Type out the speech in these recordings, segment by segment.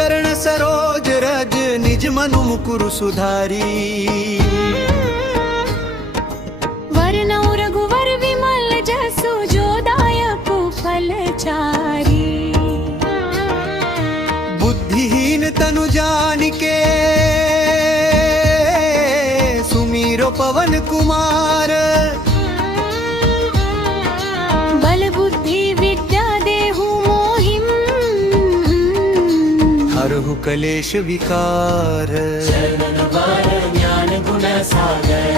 चरण सरोज रज निज मनु मुकुरु सुधारी। वरनौ रघुवर विमल जसु जो दायक फलचारी। बुद्धिहीन तनु जानिके सुमीरो पवन कुमार। बल बुद्धि विद्या देहु मोहिम हरहु कलेश विकार। शरण वर ज्ञान गुण सागर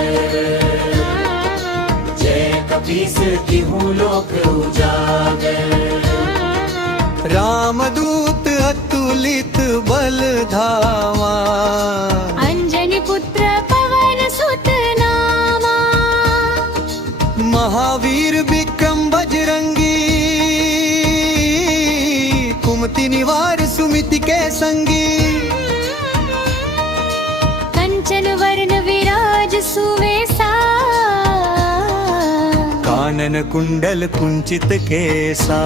जय कपीस तिहु लोक उजागर। रामदूत अतुलित बल धामा अंजनी पुत्र पवन सुत नामा। महावीर विक्रम बजरंगी कुमति निवार सुमिति के संगी। कंचन वर्ण विराज सुवेसा कानन कुंडल कुंचित केसा।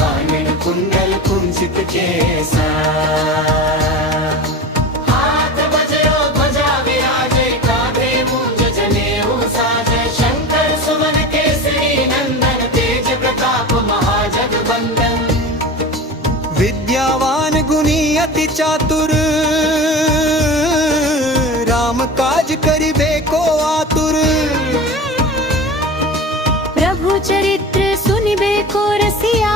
कानन कुंडल कुंचित केसा। हाथ वज्रो ध्वजा विराजे कांधे मूंज जनेऊ साजे। शंकर सुमन केसरी नंदन तेज प्रताप महाजगवंदन। विद्यावान गुणी अति चातुर राम काज करिबे को आतुर। प्रभु चरित्र सुनिबे को रसिया।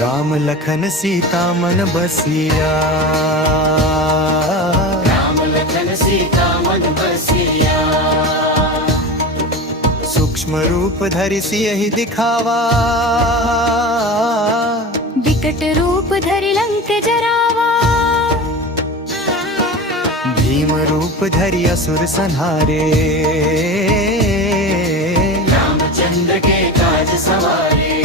राम लखन सीता मन बसिया। राम लखन सीता मन बसिया। सूक्ष्म रूप धरि सियहि दिखावा। विकट रूप धरि लंक जरावा। भीम रूप धरि असुर संहारे। रामचंद्र के काज सवारे।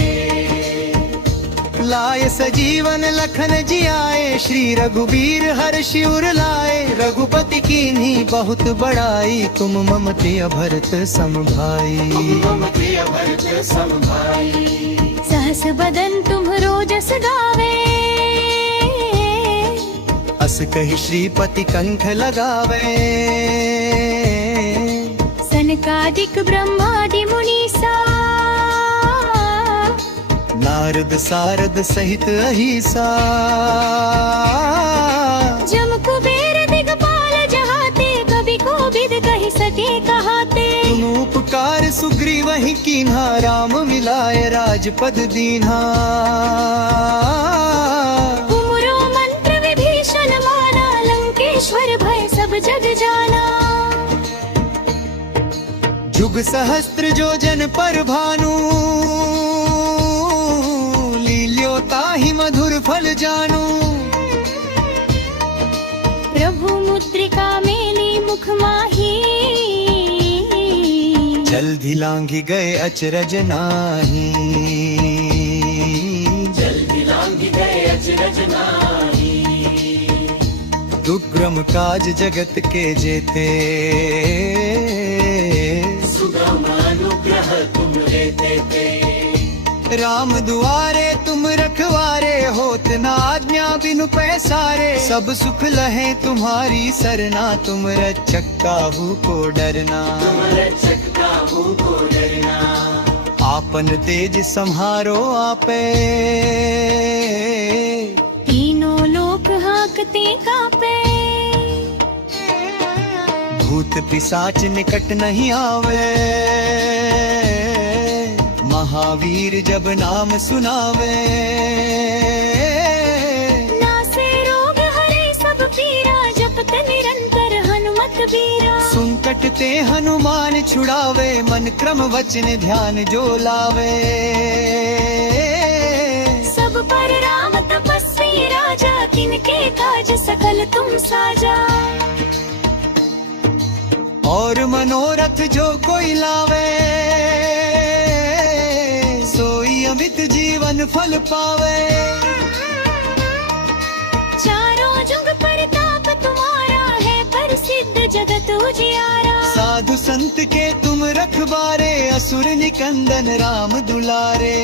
लाए सजीवन लखन जियाए श्री रघुबीर हर्षि उर लाए। रघुपति कीन्ही बहुत बड़ाई तुम मम प्रिय भरत सम भाई। मम प्रिय भरत सम भाई। सहस बदन तुम्हरो जस गावे। अस कहि श्रीपति कंठ लगावे। सनकादिक ब्रह्मादि मुनीसा। नारद सारद सहित अहिसा। जम कुबेर दिगपाल जहाते कवि कोविद कहि सके कहाते। तुम उपकार सुग्रीवहि कीन्हा राम मिलाय राजपद दीन्हा। तुमरो मंत्र विभीषण माना लंकेश्वर भय सब जग जाना। जुग सहस्त्र जो जन पर भानु लील्यो ताहि मधुर फल जानू। प्रभु मुद्रिका मेली मुख माही। जल्दी लांघि गए अचरज नाही। जल्दी लांघि गए अचरज नाही। दुर्गम काज जगत के जेते। सुगम अनुग्रह तुम लेते थे। राम दुआरे तुम रखवारे होत न आज्ञा बिनु पैसारे। सब सुख लहे तुम्हारी सरना तुम रक्षक काहू को डरना। तुम रक्षक काहू को डरना। आपन तेज संहारो आपे। तीनों लोक हाँकते कांपे। भूत पिशाच निकट नहीं आवे। महावीर जब नाम सुनावे। नासे रोग हरे सब पीरा जपत निरंतर हनुमत बीरा। संकट ते हनुमान छुड़ावे मन क्रम वचन ध्यान जो लावे। सब पर राम तपस्वी राजा किनके काज सकल तुम साजा। और मनोरथ जो कोई लावे सोई अमित जीवन फल पावे। चारों जुग प्रताप तुम्हारा है प्रसिद्ध जगत उजियारा। साधु संत के तुम रखबारे असुर निकंदन राम दुलारे।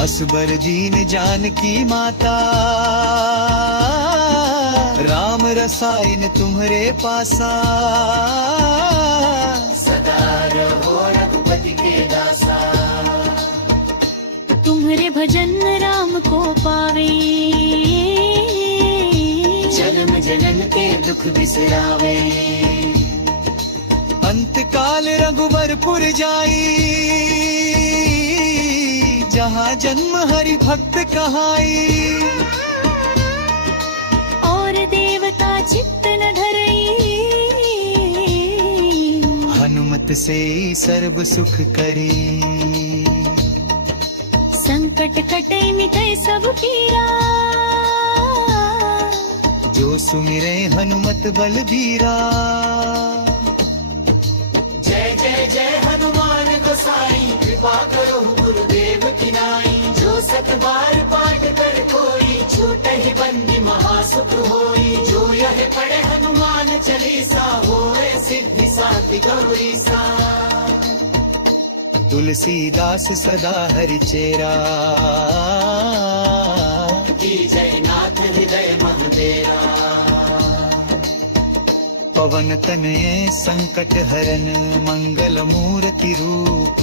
असबर जीन जानकी माता, राम रसायन तुम्हरे पासा। सदा रहो रघुपति के दासा, तुम्हारे भजन राम को पावे, जन्म जन्म के दुख बिसरावे। अंत काल रघुबरपुर जाई, जहाँ जन्म हरि भक्त कहाई। और देवता चित्त न धरई, हनुमत से सर्व सुख करे। संकट कटे मिटे सब पीरा, जो सुमिरे हनुमत बलबीरा। जय जय जय हनुमान गोसाई, कृपा करो गुरुदेव की नाई। जो सत बार पाठ कर कोई, छूटे ही बंदी महासुख होई। जो यह पढ़े हनुमान चालीसा, होए सिद्धि साथी गौरीसा। तुलसीदास सदा हरि चेरा, की जय नाथ हृदय महदेरा। पवन तनय संकट हरन, मंगल मूर्ति रूप।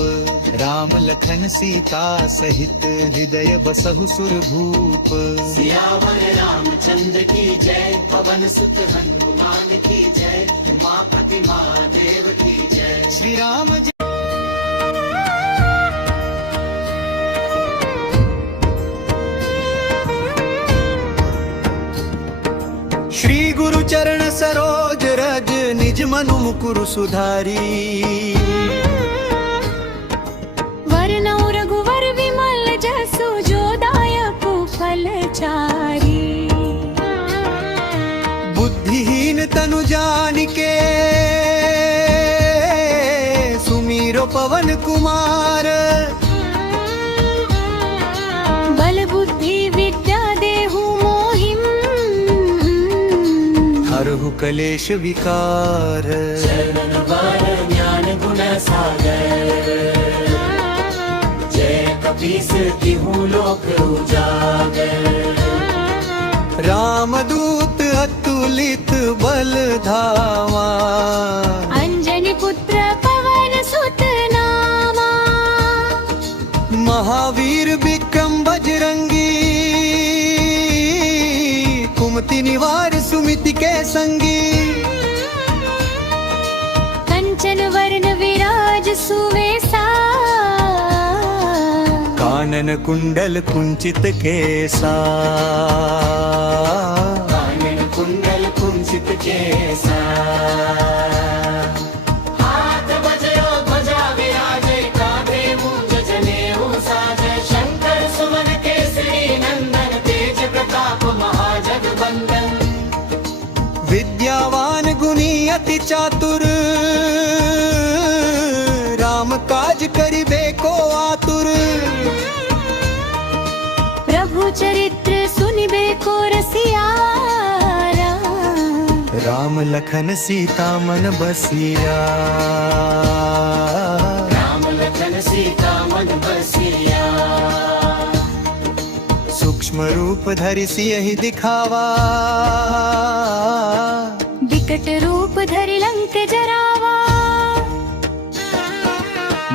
राम लखन सीता सहित, हृदय बसहु सुरभूप। सियावर रामचंद्र की जय, पवन सुत हनुमान की जय। उमापति महादेव की जय। श्री राम जय। श्री गुरु चरण सरोज रज, निज मनु मुकुरु सुधारी। वरनौ रघुवर विमल जसु, जो दायक फलचारी। बुद्धिहीन तनु जानिके, सुमीरो पवन कुमार। बल बुद्धि विद्या देहु मोहिम, हरहु कलेश विकार। चरण बार ज्ञान गुण सागर, जय कपीस तिहु लोक उजागर। रामदूत अतुलित बल धामा, अंजनी पुत्र पवन सुत नामा। महावीर विक्रम बजरंगी, कुमति निवार सुमिति के संगी। कंचन वर्ण विराज सुवेसा, कानन कुंडल कुंचित केसा। कानन कुंडल कुंचित केसा। हाथ बजयो ध्वजा विराजे, कांधे मूंज जनेऊ साजे। शंकर सुमन केसरी नंदन, तेज प्रताप महाजगवंदन। विद्यावान गुणी अति चातुर, राम काज करिबे को आतुर। प्रभु चरित्र सुनिबे को रसिया। राम लखन सीता मन बसिया। राम लखन सीता मन बसिया। सूक्ष्म रूप धरि सियहि दिखावा, विकट रूप धरि लंक जरावा।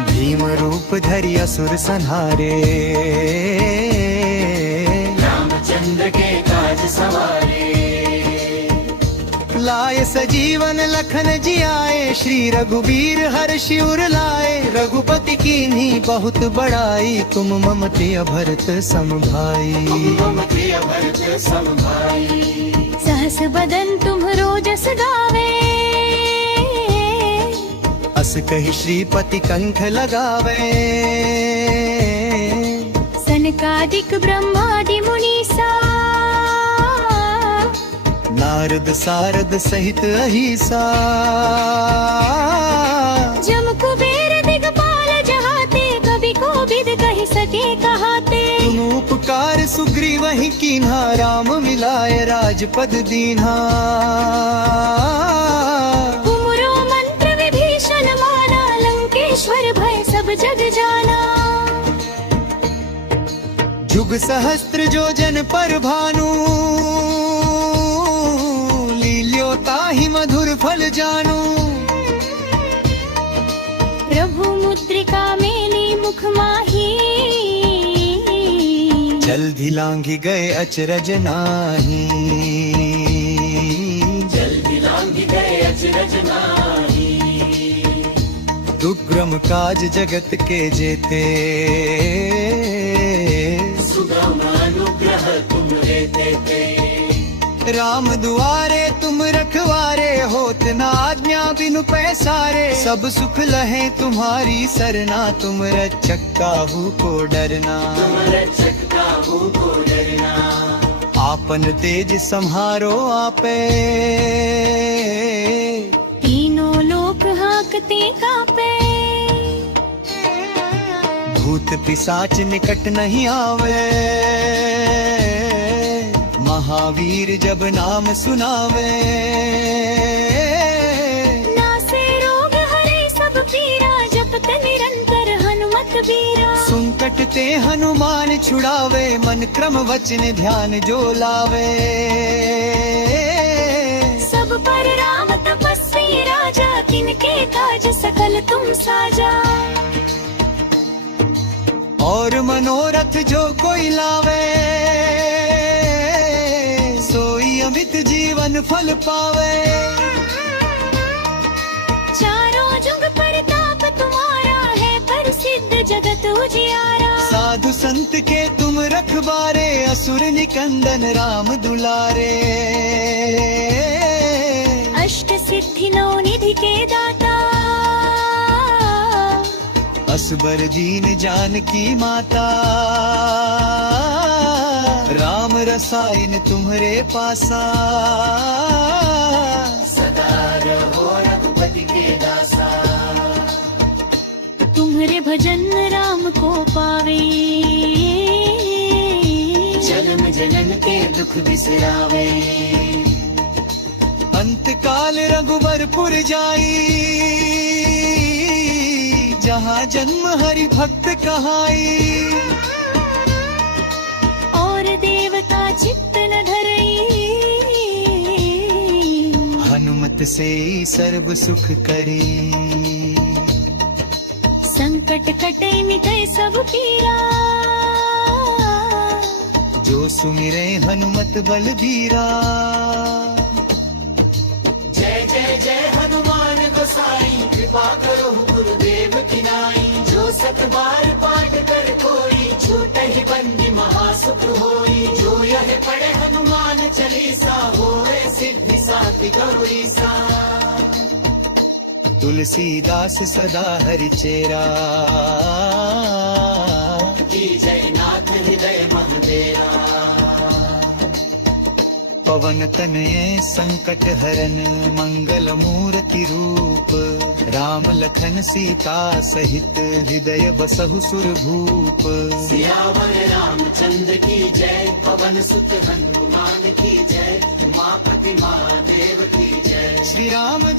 भीम रूप धरि असुर संहारे, रामचंद्र के काज सवारे। लाए सजीवन लखन जियाए, श्री रघुबीर हर्षि उर लाए। रघुपति कीन्ही बहुत बड़ाई, तुम मम प्रिय भरत सम भाई। मम प्रिय भरत सम भाई। सहस बदन तुम्हरो जस गावे, अस कहि श्रीपति कंठ लगावे। सनकादिक ब्रह्मादि मुनीसा, नारद सारद सहित अहिसा। जम कुबेर दिगपाल जहाते, कवि कोविद कहि सके कहाते। तुम उपकार सुग्रीव ही कीन्हा, राम मिलाए राजपद दीन्हा। तुमरो मंत्र विभीषण माना, लंकेश्वर भय सब जग जाना। जुग सहस्त्र जो जन पर भानु लील्यो ताहि मधुर फल जानू प्रभु मुद्रिका मेली मुख माही जल्दी लांघी गए अचरज नाही जल्दी लांघी गए अचरज नाही दुर्गम काज जगत के जेते सुगम अनुग्रह तुम देते थे राम दुआरे तुम रखवारे होत न आज्ञा बिनु पैसारे सब सुख लहे तुम्हारी सरना तुम रक्षक काहू को डरना तुम रक्षक काहू को डरना आपन तेज संहारो आपे तीनों लोक हाकते कापे भूत पिशाच निकट नहीं आवे महावीर जब नाम सुनावे नासे रोग हरे सब पीरा जपत निरंतर हनुमत बीरा संकट ते हनुमान छुड़ावे मन क्रम वचन ध्यान जो लावे सब पर राम तपस्वी राजा किनके काज सकल तुम साजा और मनोरथ जो कोई लावे सोई अमित जीवन फल पावे चारों जुग परताप तुम्हारा है प्रसिद्ध जगत उजियारा साधु संत के तुम रखबारे असुर निकंदन राम दुलारे अष्ट सिद्धि नौ निधि के दाता असबर दीन जानकी माता राम रसायन तुम्हरे पासा सदा रहो रघुपति के दासा तुम्हारे भजन राम को पावे जन्म जन्म के दुख बिसरावे अंत काल रघुबरपुर जाई जहाँ जन्म हरि भक्त कहाई और देवता चित्त न धरई हनुमत से सर्व सुख करी संकट कटे मिटे सब पीरा जो सुमिरे हनुमत बलबीरा जय जय जय हनुमान गोसाई कृपा करो गुरुदेव की नाई जो सत बार पाठ कर कोई छूटे ही बंदी महासुख होई जो यह पढ़े हनुमान चालीसा होए सिद्धि साथी गौरी सा तुलसीदास सदा हरि चेरा की जय नाथ हृदय महदेरा पवन तनये संकट हरन मंगल मूर्ति रूप राम लखन सीता सहित हृदय बसहु सुर भूप सियावर रामचंद्र की जय पवन सुत हनुमान की जय उमापति महादेव की जय श्री राम